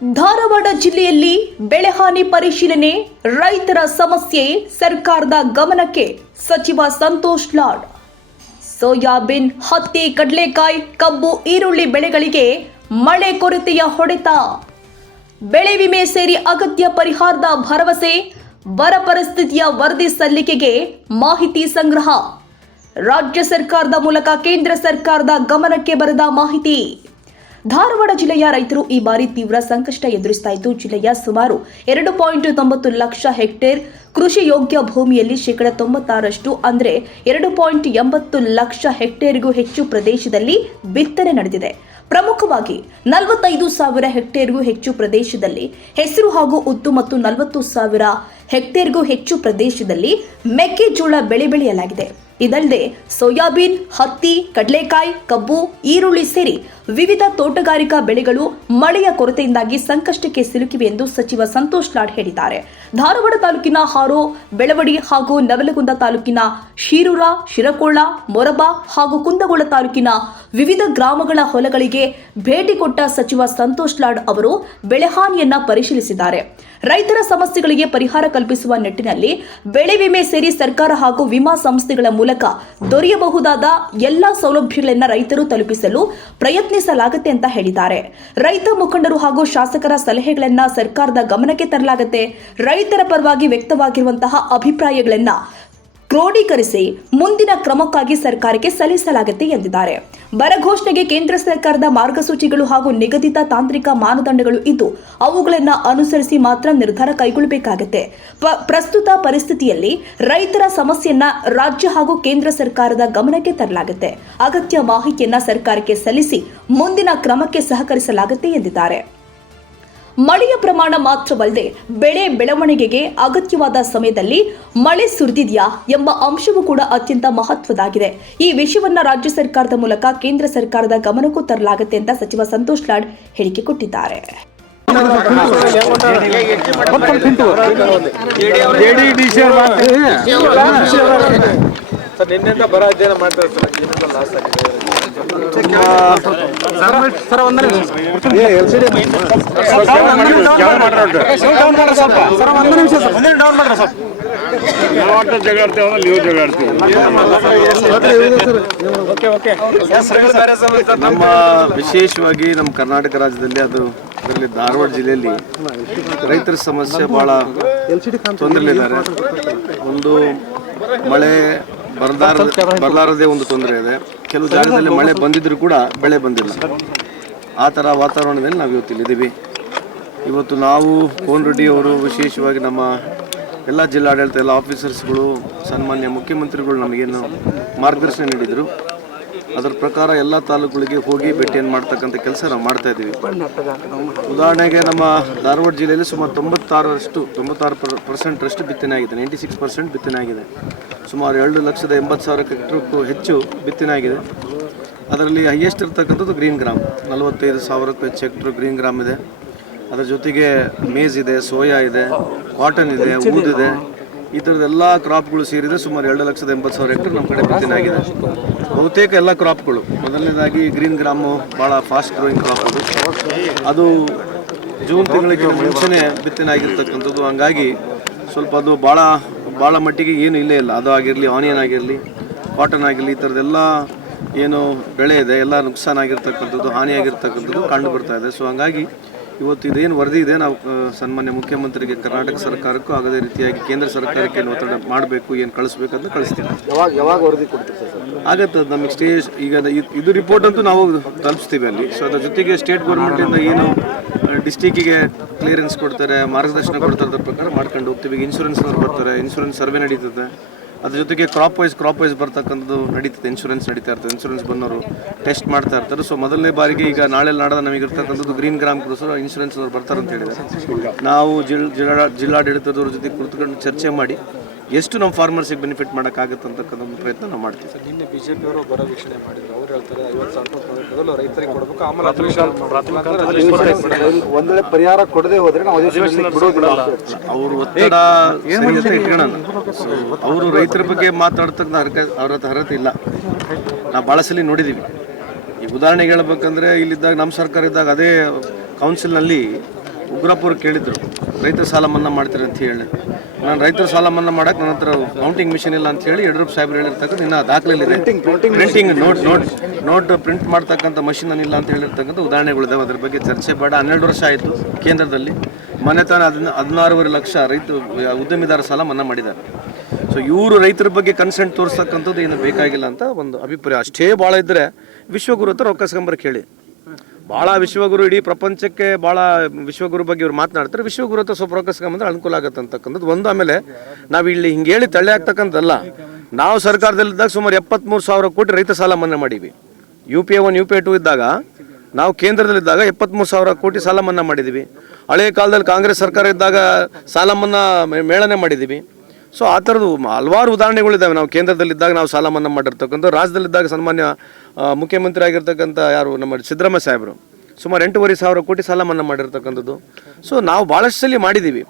ಧಾರವಾಡ ಜಿಲ್ಲೆಯಲ್ಲಿ ಬೆಳೆಹಾನಿ ಪರಿಶೀಲನೆ, ರೈತರ ಸಮಸ್ಯೆ ಸರ್ಕಾರದ ಗಮನಕ್ಕೆ ಸಚಿವ ಸಂತೋಷ್ ಲಾಡ್. ಸೋಯಾಬೀನ್, ಹತ್ತಿ, ಕಡಲೆಕಾಯಿ, ಕಬ್ಬು, ಈರುಳ್ಳಿ ಬೆಳೆಗಳಿಗೆ ಮಳೆ ಕೊರತೆಯ ಹೊಡೆತ. ಬೆಳೆ ವಿಮೆ ಸೇರಿ ಅಗತ್ಯ ಪರಿಹಾರದ ಭರವಸೆ. ಬರ ಪರಿಸ್ಥಿತಿಯ ವರದಿ ಸಲ್ಲಿಕೆಗೆ ಮಾಹಿತಿ ಸಂಗ್ರಹ. ರಾಜ್ಯ ಸರ್ಕಾರದ ಮೂಲಕ ಕೇಂದ್ರ ಸರ್ಕಾರದ ಗಮನಕ್ಕೆ ಬರೆದ ಮಾಹಿತಿ. ಧಾರವಾಡ ಜಿಲ್ಲೆಯ ರೈತರು ಈ ಬಾರಿ ತೀವ್ರ ಸಂಕಷ್ಟ ಎದುರಿಸ್ತಾ ಇದ್ದು, ಜಿಲ್ಲೆಯ ಸುಮಾರು 2.90 ಲಕ್ಷ ಹೆಕ್ಟೇರ್ ಕೃಷಿ ಯೋಗ್ಯ ಭೂಮಿಯಲ್ಲಿ 96% ಅಂದರೆ 2.80 ಲಕ್ಷ ಹೆಕ್ಟೇರ್ಗೂ ಹೆಚ್ಚು ಪ್ರದೇಶದಲ್ಲಿ ಬಿತ್ತನೆ ನಡೆದಿದೆ. ಪ್ರಮುಖವಾಗಿ 45,000 ಹೆಕ್ಟೇರ್ಗೂ ಹೆಚ್ಚು ಪ್ರದೇಶದಲ್ಲಿ ಹೆಸರು ಹಾಗೂ ಉದ್ದು ಮತ್ತು 40,000 ಹೆಕ್ಟೇರ್ಗೂ ಹೆಚ್ಚು ಪ್ರದೇಶದಲ್ಲಿ ಮೆಕ್ಕೆಜೋಳ ಬೆಳೆಯಲಾಗಿದೆ. ಇದಲ್ಲದೆ ಸೋಯಾಬೀನ್, ಹತ್ತಿ, ಕಡಲೆಕಾಯಿ, ಕಬ್ಬು, ಈರುಳ್ಳಿ ಸೇರಿ ವಿವಿಧ ತೋಟಗಾರಿಕಾ ಬೆಳೆಗಳು ಮಳೆಯ ಕೊರತೆಯಿಂದಾಗಿ ಸಂಕಷ್ಟಕ್ಕೆ ಸಿಲುಕಿವೆ ಎಂದು ಸಚಿವ ಸಂತೋಷ್ ಲಾಡ್ ಹೇಳಿದ್ದಾರೆ. ಧಾರವಾಡ ತಾಲೂಕಿನ ಹಾರೋ, ಬೆಳವಡಿ ಹಾಗೂ ನವಲಗುಂದ ತಾಲೂಕಿನ ಶಿರೂರ, ಶಿರಕೊಳ್ಳ, ಮೊರಬಾ ಹಾಗೂ ಕುಂದಗೋಳ ತಾಲೂಕಿನ ವಿವಿಧ ಗ್ರಾಮಗಳ ಹೊಲಗಳಿಗೆ ಭೇಟಿ ಕೊಟ್ಟ ಸಚಿವ ಸಂತೋಷ್ ಲಾಡ್ ಅವರು ಬೆಳೆಹಾನಿಯನ್ನ ಪರಿಶೀಲಿಸಿದ್ದಾರೆ. ರೈತರ ಸಮಸ್ಯೆಗಳಿಗೆ ಪರಿಹಾರ ಕಲ್ಪಿಸುವ ನಿಟ್ಟಿನಲ್ಲಿ ಬೆಳೆ ವಿಮೆ ಸೇರಿ ಸರ್ಕಾರ ಹಾಗೂ ವಿಮಾ ಸಂಸ್ಥೆಗಳ ಮೂಲಕ ದೊರೆಯಬಹುದಾದ ಎಲ್ಲಾ ಸೌಲಭ್ಯಗಳನ್ನು ರೈತರು ತಲುಪಿಸಲು ಪ್ರಯತ್ನಿಸಲಾಗುತ್ತೆ ಅಂತ ಹೇಳಿದ್ದಾರೆ. ರೈತ ಮುಖಂಡರು ಹಾಗೂ ಶಾಸಕರ ಸಲಹೆಗಳನ್ನು ಸರ್ಕಾರದ ಗಮನಕ್ಕೆ ತರಲಾಗುತ್ತೆ. ರೈತರ ಪರವಾಗಿ ವ್ಯಕ್ತವಾಗಿರುವಂತಹ ಅಭಿಪ್ರಾಯಗಳನ್ನು ಕ್ರೋಢೀಕರಿಸಿ ಮುಂದಿನ ಕ್ರಮಕ್ಕಾಗಿ ಸರ್ಕಾರಕ್ಕೆ ಸಲ್ಲಿಸಲಾಗುತ್ತೆ ಎಂದಿದ್ದಾರೆ. ಬರ ಘೋಷಣೆಗೆ ಕೇಂದ್ರ ಸರ್ಕಾರದ ಮಾರ್ಗಸೂಚಿಗಳು ಹಾಗೂ ನಿಗದಿತ ತಾಂತ್ರಿಕ ಮಾನದಂಡಗಳು ಇದ್ದು ಅವುಗಳನ್ನು ಅನುಸರಿಸಿ ಮಾತ್ರ ನಿರ್ಧಾರ ಕೈಗೊಳ್ಳಬೇಕಾಗುತ್ತೆ. ಪ್ರಸ್ತುತ ಪರಿಸ್ಥಿತಿಯಲ್ಲಿ ರೈತರ ಸಮಸ್ಯೆಯನ್ನ ರಾಜ್ಯ ಹಾಗೂ ಕೇಂದ್ರ ಸರ್ಕಾರದ ಗಮನಕ್ಕೆ ತರಲಾಗುತ್ತೆ. ಅಗತ್ಯ ಮಾಹಿತಿಯನ್ನ ಸರ್ಕಾರಕ್ಕೆ ಸಲ್ಲಿಸಿ ಮುಂದಿನ ಕ್ರಮಕ್ಕೆ ಸಹಕರಿಸಲಾಗುತ್ತೆ ಎಂದಿದ್ದಾರೆ. ಮಳೆಯ ಪ್ರಮಾಣ ಮಾತ್ರವಲ್ಲದೆ ಬೆಳೆ ಬೆಳವಣಿಗೆಗೆ ಅಗತ್ಯವಾದ ಸಮಯದಲ್ಲಿ ಮಳೆ ಸುರಿದಿದೆಯಾ ಎಂಬ ಅಂಶವೂ ಕೂಡ ಅತ್ಯಂತ ಮಹತ್ವದಾಗಿದೆ. ಈ ವಿಷಯವನ್ನ ರಾಜ್ಯ ಸರ್ಕಾರದ ಮೂಲಕ ಕೇಂದ್ರ ಸರ್ಕಾರದ ಗಮನಕ್ಕೂ ತರಲಾಗುತ್ತೆ ಅಂತ ಸಚಿವ ಸಂತೋಷ್ ಲಾಡ್ ಹೇಳಿಕೆ ಕೊಟ್ಟಿದ್ದಾರೆ. ನಿನ್ನೆಯಿಂದ ಬರ ಅಧ್ಯಯನ ಮಾಡ್ತಾರೆ ನಮ್ಮ ವಿಶೇಷವಾಗಿ ನಮ್ಮ ಕರ್ನಾಟಕ ರಾಜ್ಯದಲ್ಲಿ ಅದರಲ್ಲಿ ಧಾರವಾಡ ಜಿಲ್ಲೆಯಲ್ಲಿ ರೈತರ ಸಮಸ್ಯೆ ಬಹಳ ತೊಂದರೆಲಿದ್ದಾರೆ. ಒಂದು ಮಳೆ ಬರಲಾರದೇ ಒಂದು ತೊಂದರೆ ಇದೆ. ಕೆಲವು ಜಾಗದಲ್ಲಿ ಮಳೆ ಬಂದಿದ್ರು ಕೂಡ ಬೆಳೆ ಬಂದಿಲ್ಲ. ಆ ಥರ ವಾತಾವರಣದಲ್ಲಿ ನಾವು ಇವತ್ತು ಇಲ್ಲಿದ್ದೀವಿ. ಇವತ್ತು ನಾವು ಕೋನ್ ರೆಡ್ಡಿ ಅವರು ವಿಶೇಷವಾಗಿ ನಮ್ಮ ಎಲ್ಲ ಜಿಲ್ಲಾಡಳಿತ ಎಲ್ಲ ಆಫೀಸರ್ಸ್ಗಳು, ಸನ್ಮಾನ್ಯ ಮುಖ್ಯಮಂತ್ರಿಗಳು ನಮಗೇನು ಮಾರ್ಗದರ್ಶನ ನೀಡಿದರು. ಅದರ ಪ್ರಕಾರ ಎಲ್ಲ ತಾಲೂಕುಗಳಿಗೆ ಹೋಗಿ ಭೇಟಿಯನ್ನು ಮಾಡ್ತಕ್ಕಂಥ ಕೆಲಸ ನಾವು ಮಾಡ್ತಾ ಇದ್ದೀವಿ. ಉದಾಹರಣೆಗೆ ನಮ್ಮ ಧಾರವಾಡ ಜಿಲ್ಲೆಯಲ್ಲಿ ಸುಮಾರು 96% ಬಿತ್ತನೆ ಆಗಿದೆ. 96% ಬಿತ್ತನೆ ಆಗಿದೆ. ಸುಮಾರು 2,80,000 ಹೆಕ್ಟರ್ಗೂ ಹೆಚ್ಚು ಬಿತ್ತನೆ ಆಗಿದೆ. ಅದರಲ್ಲಿ ಹೈಯೆಸ್ಟ್ ಇರ್ತಕ್ಕಂಥದ್ದು ಗ್ರೀನ್ ಗ್ರಾಮ್. 45,000ಕ್ಕೂ ಹೆಚ್ಚು ಹೆಕ್ಟರ್ ಗ್ರೀನ್ ಗ್ರಾಮ್ ಇದೆ. ಅದರ ಜೊತೆಗೆ ಮೇಜ್ ಇದೆ, ಸೋಯಾ ಇದೆ, ಕಾಟನ್ ಇದೆ, ಊದಿದೆ. ಈ ಥರದ ಎಲ್ಲ ಕ್ರಾಪ್ಗಳು ಸೇರಿದರೆ ಸುಮಾರು 2,80,000 ಹೆಕ್ಟರ್ ನಮ್ಮ ಕಡೆ ಬಿತ್ತನೆ ಆಗಿದೆ. ಬಹುತೇಕ ಎಲ್ಲ ಕ್ರಾಪ್ಗಳು, ಮೊದಲನೇದಾಗಿ ಗ್ರೀನ್ ಗ್ರಾಮು ಭಾಳ ಫಾಸ್ಟ್ ಗ್ರೋಯಿಂಗ್ ಕ್ರಾಪ್ ಅದು ಜೂನ್ ತಿಂಗಳಿಗೆ ಮುಂಚೆನೇ ಬಿತ್ತನೆ ಆಗಿರ್ತಕ್ಕಂಥದ್ದು. ಹಂಗಾಗಿ ಸ್ವಲ್ಪ ಅದು ಭಾಳ ಮಟ್ಟಿಗೆ ಏನು ಇಲ್ಲೇ ಇಲ್ಲ. ಅದು ಆಗಿರಲಿ, ಆನಿಯನ್ ಆಗಿರಲಿ, ಕಾಟನ್ ಆಗಿರಲಿ, ಈ ಥರದ್ದೆಲ್ಲ ಏನು ಬೆಳೆ ಇದೆ ಎಲ್ಲ ನುಕ್ಸಾನಾಗಿರ್ತಕ್ಕಂಥದ್ದು, ಹಾನಿಯಾಗಿರ್ತಕ್ಕಂಥದ್ದು ಕಂಡು ಬರ್ತಾ ಇದೆ. ಸೊ ಹಂಗಾಗಿ ಇವತ್ತು ಇದೇನು ವರದಿ ಇದೆ ನಾವು ಸನ್ಮಾನ್ಯ ಮುಖ್ಯಮಂತ್ರಿಗೆ, ಕರ್ನಾಟಕ ಸರ್ಕಾರಕ್ಕೂ ಆಗದೇ ರೀತಿಯಾಗಿ ಕೇಂದ್ರ ಸರ್ಕಾರಕ್ಕೆ ಏನು ಒತ್ತಡ ಮಾಡಬೇಕು, ಏನು ಕಳಿಸ್ಬೇಕಂತ ಕಳಿಸ್ತೀವಿ. ಯಾವಾಗ ವರದಿ ಕೊಡ್ತೀವಿ ಆಗತ್ತೆ ಅದು ನಮಗೆ ಸ್ಟೇಜ್. ಈಗ ಇದು ರಿಪೋರ್ಟ್ ಅಂತೂ ನಾವು ತಲುಪಿಸ್ತೀವಿ ಅಲ್ಲಿ. ಸೊ ಅದ್ರ ಜೊತೆಗೆ ಸ್ಟೇಟ್ ಗೌರ್ಮೆಂಟಿಂದ ಏನು ಡಿಸ್ಟಿಕ್ಕಿಗೆ ಕ್ಲಿಯರೆನ್ಸ್ ಕೊಡ್ತಾರೆ, ಮಾರ್ಗದರ್ಶನ ಕೊಡ್ತಾರೆ, ಅದ್ರ ಪ್ರಕಾರ ಮಾಡ್ಕೊಂಡು ಹೋಗ್ತೀವಿ. ಈಗ ಇನ್ಶೂರೆನ್ಸ್ನವ್ರು ಬರ್ತಾರೆ, ಇನ್ಶೂರೆನ್ಸ್ ಸರ್ವೆ ನಡೀತದೆ. ಅದ್ರ ಜೊತೆಗೆ ಕ್ರಾಪ್ ವೈಸ್ ಬರ್ತಕ್ಕಂಥದ್ದು ನಡೀತದೆ. ಇನ್ಶೂರೆನ್ಸ್ ನಡೀತಾ ಇರ್ತದೆ. ಇನ್ಶೂರೆನ್ಸ್ ಬಂದವರು ಟೆಸ್ಟ್ ಮಾಡ್ತಾ ಇರ್ತಾರೆ. ಸೊ ಮೊದಲನೇ ಬಾರಿಗೆ ಈಗ ನಾಳೆ ನಾಡ್ದು ನಮಗೆ ಇರ್ತಕ್ಕಂಥದ್ದು ಗ್ರೀನ್ ಗ್ರಾಮ್ ಕ್ರೋಸರು ಇನ್ಶೂರೆನ್ಸ್ನವ್ರು ಬರ್ತಾರೆ ಅಂತ ಹೇಳಿದ್ದಾರೆ. ನಾವು ಜಿಲ್ಲಾಡಳಿತದವ್ರ ಜೊತೆ ಕುಳಿತುಕೊಂಡು ಚರ್ಚೆ ಮಾಡಿ ಎಷ್ಟು ನಮ್ಮ ಫಾರ್ಮರ್ಸಿಗೆ ಬೆನಿಫಿಟ್ ಮಾಡೋಕ್ಕಾಗುತ್ತೆ ಅಂತಕ್ಕಂಥ ಒಂದು ಪ್ರಯತ್ನ ನಾವು ಮಾಡ್ತೀವಿ. ನಿನ್ನೆ BJP ಅವರು ಬರ ವೀಕ್ಷಣೆ ಮಾಡಿದ್ರು. ಅವ್ರು ಹೇಳ್ತಾರೆ 50,000 ಮೊದಲು ರೈತರಿಗೆ ಕೊಡಬೇಕು, ಆಮೇಲೆ ಒಂದು ವೇಳೆ ಪರಿಹಾರ ಕೊಡದೆ ಹೋದ್ರೆ ನಾವು ಅವರು ಒತ್ತಡ ಇಟ್ಕೊಳ್ಳೋಣ. ಅವರು ರೈತರ ಬಗ್ಗೆ ಮಾತಾಡ್ತಕ್ಕಂಥ ಅವ್ರ ಅರ್ಹತೆ ಇಲ್ಲ. ನಾವು ಭಾಳ ಸಲ ನೋಡಿದ್ದೀವಿ. ಈ ಉದಾಹರಣೆಗೆ ಹೇಳ್ಬೇಕಂದ್ರೆ ಇಲ್ಲಿದ್ದಾಗ ನಮ್ಮ ಸರ್ಕಾರ ಇದ್ದಾಗ ಅದೇ ಕೌನ್ಸಿಲ್ನಲ್ಲಿ ಉಗ್ರಪ್ಪರು ಕೇಳಿದ್ರು ರೈತರ ಸಾಲ ಮನ್ನಾ ಮಾಡ್ತೀರಿ ಅಂತ ಹೇಳಿ. ನಾನು ರೈತರ ಸಾಲ ಮನ್ನಾ ಮಾಡೋಕೆ ನನ್ನ ಹತ್ರ ಕೌಂಟಿಂಗ್ ಮಿಷನ್ ಇಲ್ಲ ಅಂತ ಹೇಳಿ ಯಡಿಯೂರಪ್ಪ ಸಾಹೇಬ್ರು ಹೇಳಿರ್ತಕ್ಕಂಥ ಇನ್ನು ದಾಖಲೆಯಲ್ಲಿ ಪ್ರಿಂಟಿಂಗ್ ನೋಟ್ ಪ್ರಿಂಟ್ ಮಾಡ್ತಕ್ಕಂಥ ಮಷಿನ್ ಇಲ್ಲ ಅಂತ ಹೇಳಿರ್ತಕ್ಕಂಥ ಉದಾಹರಣೆಗಳಿದ್ದಾವೆ. ಅದ್ರ ಬಗ್ಗೆ ಚರ್ಚೆ ಬೇಡ. 12 ವರ್ಷ ಆಯಿತು ಕೇಂದ್ರದಲ್ಲಿ ಮೊನ್ನೆ ತಾನು 16.5 ಲಕ್ಷ ಉದ್ಯಮಿದಾರ ಸಾಲ ಮನ್ನಾ ಮಾಡಿದ್ದಾರೆ. ಸೊ ಇವರು ರೈತರ ಬಗ್ಗೆ ಕನ್ಸೆಂಟ್ ತೋರಿಸ್ತಕ್ಕಂಥದ್ದು ಏನು ಬೇಕಾಗಿಲ್ಲ ಅಂತ ಒಂದು ಅಭಿಪ್ರಾಯ. ಅಷ್ಟೇ ಭಾಳ ಇದ್ದರೆ ವಿಶ್ವಗುರು ಹತ್ರ ರೊಕ್ಕ ಸ್ಕಂಬರ್ ಕೇಳಿ. ಭಾಳ ವಿಶ್ವಗುರು ಇಡೀ ಪ್ರಪಂಚಕ್ಕೆ ಭಾಳ ವಿಶ್ವಗುರು ಬಗ್ಗೆ ಇವ್ರು ಮಾತನಾಡ್ತಾರೆ. ವಿಶ್ವಗುರು ಹತ್ರ ಸ್ವಲ್ಪ ರೊಕ್ಕ ಸ್ಕಂಬಂದ್ರೆ ಅನುಕೂಲ ಆಗುತ್ತೆ ಅಂತಕ್ಕಂಥದ್ದು ಒಂದು. ಆಮೇಲೆ ನಾವು ಇಲ್ಲಿ ಹಿಂಗೆ ಹೇಳಿ ತಳ್ಳಿ ಆಗ್ತಕ್ಕಂಥದ್ದಲ್ಲ. ನಾವು ಸರ್ಕಾರದಲ್ಲಿದ್ದಾಗ ಸುಮಾರು 73,000 ಕೋಟಿ ರೈತ ಸಾಲ ಮನ್ನಾ ಮಾಡೀವಿ. UPA 1 UPA 2 ಇದ್ದಾಗ ನಾವು ಕೇಂದ್ರದಲ್ಲಿದ್ದಾಗ 73,000 ಕೋಟಿ ಸಾಲ ಮನ್ನಾ ಮಾಡಿದ್ದೀವಿ. ಹಳೆಯ ಕಾಲದಲ್ಲಿ ಕಾಂಗ್ರೆಸ್ ಸರ್ಕಾರ ಇದ್ದಾಗ ಸಾಲ ಮನ್ನಾ ಮೇಳನೆ ಮಾಡಿದ್ದೀವಿ. ಸೊ ಆ ಥರದ್ದು ಹಲವಾರು ಉದಾಹರಣೆಗಳಿದ್ದಾವೆ. ನಾವು ಕೇಂದ್ರದಲ್ಲಿದ್ದಾಗ ನಾವು ಸಾಲ ಮನ್ನಾ ಮಾಡಿರ್ತಕ್ಕಂಥ, ರಾಜ್ಯದಲ್ಲಿದ್ದಾಗ ಸನ್ಮಾನ್ಯ ಮುಖ್ಯಮಂತ್ರಿ ಆಗಿರ್ತಕ್ಕಂಥ ಯಾರು ನಮ್ಮ ಸಿದ್ದರಾಮಯ್ಯ ಸಾಹೇಬರು ಸುಮಾರು 8,500 ಕೋಟಿ ಸಾಲ ಮನ್ನಾ ಮಾಡಿರ್ತಕ್ಕಂಥದ್ದು. ಸೊ ನಾವು ಭಾಳಷ್ಟು ಸಲ ಮಾಡಿದ್ದೀವಿ.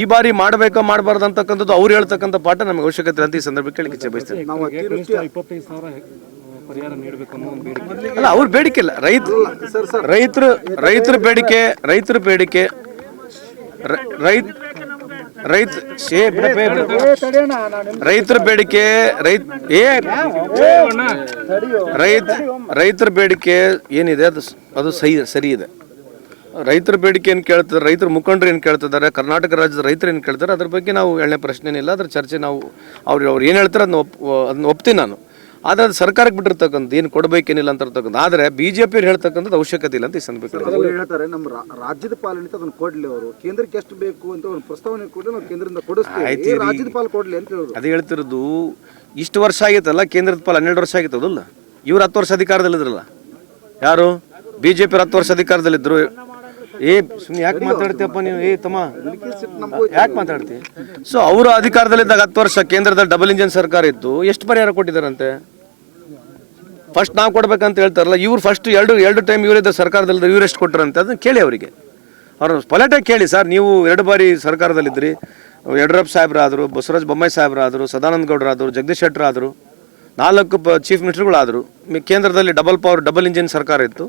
ಈ ಬಾರಿ ಮಾಡಬೇಕಾ ಮಾಡಬಾರ್ದು ಅಂತಕ್ಕಂಥದ್ದು ಅವ್ರು ಹೇಳ್ತಕ್ಕಂಥ ಪಾಠ ನಮಗೆ ಅವಶ್ಯಕತೆ ಅಂತ ಈ ಸಂದರ್ಭಕ್ಕೆ ಕೇಳಲಿಕ್ಕೆ ಇಚ್ಛೆ ಬಯಸ್ತೇನೆ. ಅಲ್ಲ, ಅವ್ರ ಬೇಡಿಕೆ ಇಲ್ಲ. ರೈತರ ಬೇಡಿಕೆ ರೈತರ ಬೇಡಿಕೆ ಏನಿದೆ ಅದು ಸರಿ ಇದೆ. ರೈತರ ಬೇಡಿಕೆ ಏನು ಕೇಳ್ತಾರೆ, ರೈತರ ಮುಖಂಡರು ಏನು ಕೇಳ್ತಿದ್ದಾರೆ, ಕರ್ನಾಟಕ ರಾಜ್ಯದ ರೈತರು ಏನು ಕೇಳ್ತಾರೆ, ಅದ್ರ ಬಗ್ಗೆ ನಾವು ಎಣ್ಣೆ ಪ್ರಶ್ನೆ ಏನಿಲ್ಲ. ಅದ್ರ ಚರ್ಚೆ ನಾವು ಅವ್ರು ಏನು ಹೇಳ್ತಾರೆ ಅದನ್ನ ಒಪ್ತೀನಿ ನಾನು. ಆದರೆ ಅದು ಸರ್ಕಾರಕ್ಕೆ ಬಿಟ್ಟಿರ್ತಕ್ಕಂಥ ಏನು ಕೊಡಬೇಕೇನಿಲ್ಲ ಅಂತ ಇರ್ತಕ್ಕಂಥ. ಆದರೆ BJP ಹೇಳ್ತಕ್ಕಂಥದ್ದು ಅವಶ್ಯಕತೆ ಇಲ್ಲ ಅಂತ ಈ ಸಂದರ್ಭದಲ್ಲಿ ಹೇಳ್ತಾರೆ. ನಮ್ಮ ರಾಜ್ಯದ ಪಾಲನೆ ಅದನ್ನು ಕೊಡ್ಲಿ, ಅವರು ಕೇಂದ್ರಕ್ಕೆ ಎಷ್ಟು ಬೇಕು ಅಂತ ಒಂದು ಪ್ರಸ್ತಾವನೆ ಕೊಡಲಿ, ನಾವು ಕೇಂದ್ರದಿಂದ ಕೊಡಿಸ್ತೀವಿ, ರಾಜ್ಯದ ಪಾಲು ಕೊಡ್ಲಿ ಅಂತ ಹೇಳೋದು. ಅದು ಹೇಳ್ತಿರೋದು. ಇಷ್ಟು ವರ್ಷ ಆಗಿತ್ತಲ್ಲ ಕೇಂದ್ರದ ಪಾಲು, 12 ವರ್ಷ ಆಗಿತ್ತದಲ್ಲ. ಇವ್ರು 10 ವರ್ಷ ಅಧಿಕಾರದಲ್ಲಿದ್ರಲ್ಲ. ಯಾರು BJP 10 ವರ್ಷ ಅಧಿಕಾರದಲ್ಲಿದ್ದರು. ಸುಮ್ಮನೆ ಯಾಕೆ ಮಾತಾಡ್ತೀಯಪ್ಪ ನೀವು? ತಮ್ಮ ಯಾಕೆ ಮಾತಾಡ್ತೀವಿ? ಸೊ ಅವರು ಅಧಿಕಾರದಲ್ಲಿದ್ದಾಗ 10 ವರ್ಷ ಕೇಂದ್ರದಲ್ಲಿ ಡಬಲ್ ಇಂಜಿನ್ ಸರ್ಕಾರ ಇತ್ತು. ಎಷ್ಟು ಪರಿಹಾರ ಕೊಟ್ಟಿದ್ದಾರಂತೆ? ಫಸ್ಟ್ ನಾವು ಕೊಡ್ಬೇಕಂತ ಹೇಳ್ತಾರಲ್ಲ, ಇವ್ರು ಫಸ್ಟ್ ಎರಡು ಟೈಮ್ ಇವರಿದ್ದ ಸರ್ಕಾರದಲ್ಲಿ ಇವ್ರು ಎಷ್ಟು ಕೊಟ್ಟರಂತೆ ಅದನ್ನ ಕೇಳಿ ಅವರಿಗೆ. ಅವ್ರು ಪೊಲಟಾಗಿ ಕೇಳಿ, ಸರ್ ನೀವು 2 ಬಾರಿ ಸರ್ಕಾರದಲ್ಲಿದ್ದಿರಿ, ಯಡಿಯೂರಪ್ಪ ಸಾಹೇಬ್ರಾದರು, ಬಸವರಾಜ ಬೊಮ್ಮಾಯಿ ಸಾಹೇಬ್ರಾದರು, ಸದಾನಂದ ಗೌಡರಾದರು, ಜಗದೀಶ್ ಶೆಟ್ಟರ್ ಆದರು, 4 ಚೀಫ್ ಮಿನಿಸ್ಟರ್ಗಳಾದರು. ಕೇಂದ್ರದಲ್ಲಿ ಡಬಲ್ ಇಂಜಿನ್ ಸರ್ಕಾರ ಇತ್ತು.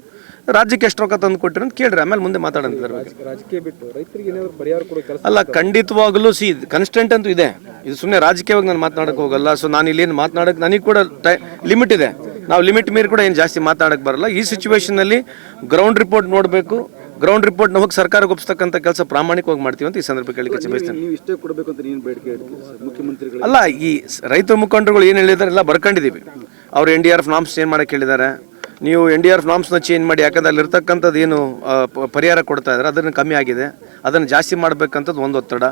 ರಾಜ್ಯಕ್ಕೆ ಎಷ್ಟು ರೊಕ್ಕ ತಂದು ಕೊಟ್ಟಿರ ಅಂತ ಕೇಳ್ರಿ, ಆಮೇಲೆ ಮುಂದೆ ಮಾತಾಡೋಣ. ರಾಜಕೀಯ ಬಿಟ್ಟು ರೈತರಿಗೆ ಏನಾದ್ರು ಪರಿಹಾರ ಕೊಡೋ ಕೆಲಸ ಅಲ್ಲ, ಖಂಡಿತವಾಗಲೂ ಕನ್ಸ್ಟೆಂಟ್ ಅಂತೂ ಇದೆ. ಇದು ಸುಮ್ಮನೆ ರಾಜಕೀಯವಾಗಿ ನಾನು ಮಾತನಾಡಕ್ಕೆ ಹೋಗಲ್ಲ. ಸೊ ನಾನು ಇಲ್ಲೇನು ಮಾತನಾಡಕ್ಕೆ ನನಗೆ ಕೂಡ ಲಿಮಿಟ್ ಇದೆ. ನಾವು ಲಿಮಿಟ್ ಮೀರಿ ಕೂಡ ಏನು ಜಾಸ್ತಿ ಮಾತನಾಡಕ್ಕೆ ಬರಲ್ಲ. ಈ ಸಿಚುವೇಶನಲ್ಲಿ ಗ್ರೌಂಡ್ ರಿಪೋರ್ಟ್ ನೋಡಬೇಕು. ಗ್ರೌಂಡ್ ರಿಪೋರ್ಟ್ ಹೋಗಿ ಸರ್ಕಾರಕ್ಕೆ ಒಪ್ಪಿಸ್ತಕ್ಕಂಥ ಕೆಲಸ ಪ್ರಾಮಾಣಿಕವಾಗಿ ಮಾಡ್ತೀವಿ ಅಂತ ಈ ಸಂದರ್ಭಕ್ಕೆ ಹೇಳಿಕೆ ಬಯಸ್ತೇನೆ. ನೀವು ಇಷ್ಟೇ ಕೊಡಬೇಕು ಅಂತ ಏನು ಬೇಡಿಕೆ ಇಡ್ತೀರಿ ಸರ್ ಮುಖ್ಯಮಂತ್ರಿಗಳು? ಅಲ್ಲ, ಈ ರೈತ ಮುಖಂಡರುಗಳು ಏನು ಹೇಳಿದ್ದಾರೆ ಎಲ್ಲ ಬರ್ಕೊಂಡಿದ್ದೀವಿ. ಅವರು NDRF ನಾಮ್ಸ್ ಚೇಂಜ್ ಮಾಡಕ್ಕೆ ಹೇಳಿದ್ದಾರೆ. ನೀವು NDRF ನಾಮ್ಸ್ನ ಚೇಂಜ್ ಮಾಡಿ, ಯಾಕಂದ್ರೆ ಅಲ್ಲಿರ್ತಕ್ಕಂಥದ್ದು ಏನು ಪರಿಹಾರ ಕೊಡ್ತಾ ಇದ್ದಾರೆ ಅದನ್ನು ಕಮ್ಮಿ ಆಗಿದೆ, ಅದನ್ನು ಜಾಸ್ತಿ ಮಾಡಬೇಕಂಥದ್ದು ಒಂದು ಒತ್ತಡ.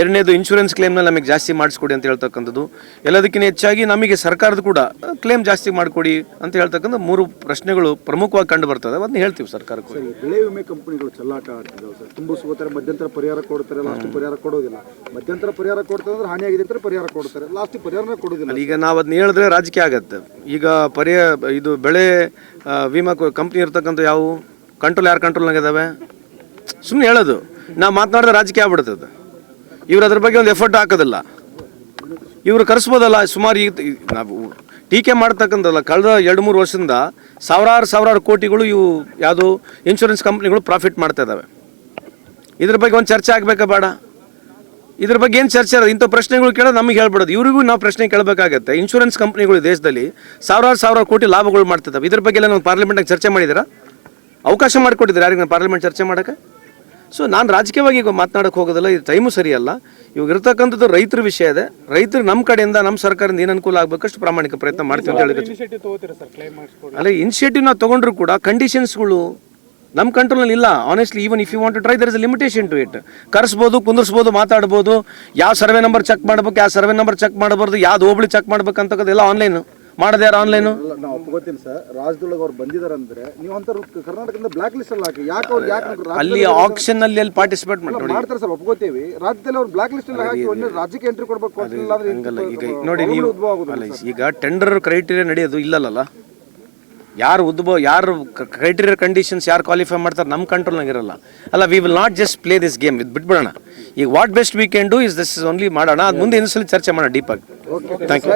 ಎರಡನೇದು ಇನ್ಶೂರೆನ್ಸ್ ಕ್ಲೇಮ್ನಲ್ಲಿ ನಮಗೆ ಜಾಸ್ತಿ ಮಾಡಿಸ್ಕೊಡಿ ಅಂತ ಹೇಳ್ತಕ್ಕಂಥದ್ದು. ಎಲ್ಲದಕ್ಕಿಂತ ಹೆಚ್ಚಾಗಿ ನಮಗೆ ಸರ್ಕಾರದ ಕೂಡ ಕ್ಲೇಮ್ ಜಾಸ್ತಿ ಮಾಡಿಕೊಡಿ ಅಂತ ಹೇಳ್ತಕ್ಕಂಥ 3 ಪ್ರಶ್ನೆಗಳು ಪ್ರಮುಖವಾಗಿ ಕಂಡು ಬರ್ತದೆ. ಅದನ್ನ ಹೇಳ್ತೀವಿ ಸರ್ಕಾರಕ್ಕೆ. ಬೆಳೆ ವಿಮೆ ಕಂಪನಿಗಳು ಚೆಲ್ಲಾಟ ಆಡ್ತಿದ್ದಾವೆ ಸರ್. ತುಂಬಿಸ್ಕೋತಾರೆ, ಮಧ್ಯಂತರ ಪರಿಹಾರ ಕೊಡ್ತಾರೆ, ಲಾಸ್ಟ್ ಪರಿಹಾರ ಕೊಡೋದಿಲ್ಲ. ಮಧ್ಯಂತರ ಪರಿಹಾರ ಕೊಡ್ತಾರೆ ಅಂದ್ರೆ ಹಾನಿಯಾಗಿದೆ ಅಂತ ಪರಿಹಾರ ಕೊಡ್ತಾರೆ, ಲಾಸ್ಟ್ ಪರಿಹಾರನೇ ಕೊಡೋದಿಲ್ಲ. ಈಗ ನಾವು ಅದನ್ನ ಹೇಳಿದ್ರೆ ರಾಜಕೀಯ ಆಗತ್ತೆ. ಈಗ ಇದು ಬೆಳೆ ವಿಮಾ ಕಂಪ್ನಿ ಇರ್ತಕ್ಕಂಥ ಯಾವ ಯಾರು ಕಂಟ್ರೋಲ್ನಾಗಿದ್ದಾವೆ? ಸುಮ್ಮನೆ ಹೇಳೋದು. ನಾವು ಮಾತನಾಡಿದ್ರೆ ರಾಜಕೀಯ ಆಗ್ಬಿಡ್ತದೆ. ಇವ್ರು ಅದ್ರ ಬಗ್ಗೆ ಒಂದು ಎಫರ್ಟ್ ಹಾಕೋದಿಲ್ಲ. ಇವರು ಕರೆಸ್ಬೋದಲ್ಲ. ಸುಮಾರು ನಾವು ಟೀಕೆ ಮಾಡ್ತಕ್ಕಂಥಲ್ಲ, ಕಳೆದ 2-3 ವರ್ಷದಿಂದ ಸಾವಿರಾರು ಕೋಟಿಗಳು ಇವು ಯಾವುದು ಇನ್ಶೂರೆನ್ಸ್ ಕಂಪ್ನಿಗಳು ಪ್ರಾಫಿಟ್ ಮಾಡ್ತಾ ಇದ್ದಾವೆ. ಇದ್ರ ಬಗ್ಗೆ ಒಂದು ಚರ್ಚೆ ಆಗಬೇಕಾ ಬೇಡ? ಇದ್ರ ಬಗ್ಗೆ ಏನು ಚರ್ಚೆ ಇರೋದು? ಇಂಥ ಪ್ರಶ್ನೆಗಳು ಕೇಳೋದು ನಮಗೆ ಹೇಳ್ಬಿಡೋದು. ಇವರಿಗೂ ನಾವು ಪ್ರಶ್ನೆ ಕೇಳಬೇಕಾಗತ್ತೆ. ಇನ್ಶೂರೆನ್ಸ್ ಕಂಪ್ನಿಗಳು ದೇಶದಲ್ಲಿ ಸಾವಿರಾರು ಕೋಟಿ ಲಾಭಗಳು ಮಾಡ್ತಿದ್ದಾವೆ. ಇದ್ರ ಬಗ್ಗೆ ಎಲ್ಲ ನಾವು ಪಾರ್ಲಿಮೆಂಟಾಗಿ ಚರ್ಚೆ ಮಾಡಿದ್ದೀರಾ? ಅವಕಾಶ ಮಾಡಿಕೊಟ್ಟಿದ್ದೀರಾ ಯಾರಿಗೆ ನಾವು ಪಾರ್ಲಿಮೆಂಟ್ ಚರ್ಚೆ ಮಾಡೋಕ್ಕೆ? ಸೊ ನಾನು ರಾಜಕೀಯವಾಗಿ ಈಗ ಮಾತನಾಡೋಕ್ಕೆ ಹೋಗೋದಿಲ್ಲ. ಇದು ಟೈಮು ಸರಿಯಲ್ಲ. ಇವಾಗ ಇರ್ತಕ್ಕಂಥದ್ದು ರೈತರ ವಿಷಯ ಇದೆ. ರೈತರು ನಮ್ಮ ಕಡೆಯಿಂದ, ನಮ್ಮ ಸರ್ಕಾರದಿಂದ ಏನು ಅನುಕೂಲ ಆಗಬೇಕಷ್ಟು ಪ್ರಾಮಾಣಿಕ ಪ್ರಯತ್ನ ಮಾಡ್ತೀವಿ ಅಂತ ಹೇಳಿದ್ರೆ. ಅಲ್ಲ, ಇನಿಷಿಯೇಟಿವ್ ನಾವು ತೊಗೊಂಡ್ರು ಕೂಡ ಕಂಡೀಷನ್ಸ್ಗಳು ನಮ್ಮ ಕಂಟ್ರೋಲ್ನಲ್ಲಿ ಇಲ್ಲ. Honestly, even if you want to try there is a limitation to it. ಕರೆಸ್ಬೋದು, ಕುಂದಿರ್ಸ್ಬೋದು, ಮಾತಾಡ್ಬೋದು. ಯಾವ ಸರ್ವೆ ನಂಬರ್ ಚೆಕ್ ಮಾಡ್ಬೇಕು, ಯಾವ ಸರ್ವೆ ನಂಬರ್ ಚೆಕ್ ಮಾಡಬಾರ್ದು, ಯಾವ್ದು ಹೋಬಳಿ ಚೆಕ್ ಮಾಡ್ಬೇಕಂತಕ್ಕದೆಲ್ಲ ಆನ್ಲೈನು ಮಾಡೋದು. ಯಾರು ಆನ್ಲೈನು? ನಾವು ಒಪ್ಕೋತೀನಿ ಸರ್. ರಾಜ್ಯದೊಳಗೆ ಅವ್ರು ಬಂದಿದ್ದಾರೆ ಅಂದ್ರೆ ನೀವು ಅಂತ ಕರ್ನಾಟಕದಿಂದ ಬ್ಲಾಕ್ ಲಿಸ್ಟ್ ಅಲ್ಲಿ ಹಾಕಿ. ಯಾಕೆ ಅಲ್ಲಿ ಆಕ್ಷನ್ ಅಲ್ಲಿ ಪಾರ್ಟಿಸಿಪೇಟ್ ಮಾಡ್ತಾರೆ ಸರ್, ಒಪ್ಕೋತೀವಿ. ರಾಜ್ಯದಲ್ಲಿ ಅವ್ರು ಬ್ಲಾಕ್ ಲಿಸ್ಟ್ ಅಲ್ಲಿ ಹಾಕಿ ಒಂದು ರಾಜ್ಯಕ್ಕೆ ಎಂಟ್ರಿ ಕೊಡ್ಬೇಕು. ಈಗ ನೋಡಿ, ನೀವು ಈಗ ಟೆಂಡರ್ ಕ್ರೈಟೀರಿಯಾ ನಡೆಯೋದು ಇಲ್ಲಲ್ಲ. ಯಾರು ಕ್ರೈಟೀರಿಯಾ ಕಂಡೀಷನ್ಸ್ ಯಾರು ಕ್ವಾಲಿಫೈ ಮಾಡ್ತಾರೆ ನಮ್ಮ ಕಂಟ್ರೋಲ್ನಾಗ ಇರಲ್ಲ. ಅಲ್ಲ, we will not just play this game. ಇದು ಬಿಟ್ಬಿಡೋಣ. ಈಗ what best we can do is this is only ಮಾಡೋಣ. ಅದು ಮುಂದೆ ಇನ್ನೊಂದ್ಸಲಿ ಚರ್ಚೆ ಮಾಡೋಣ ಡೀಪಾಗಿ. Thank you.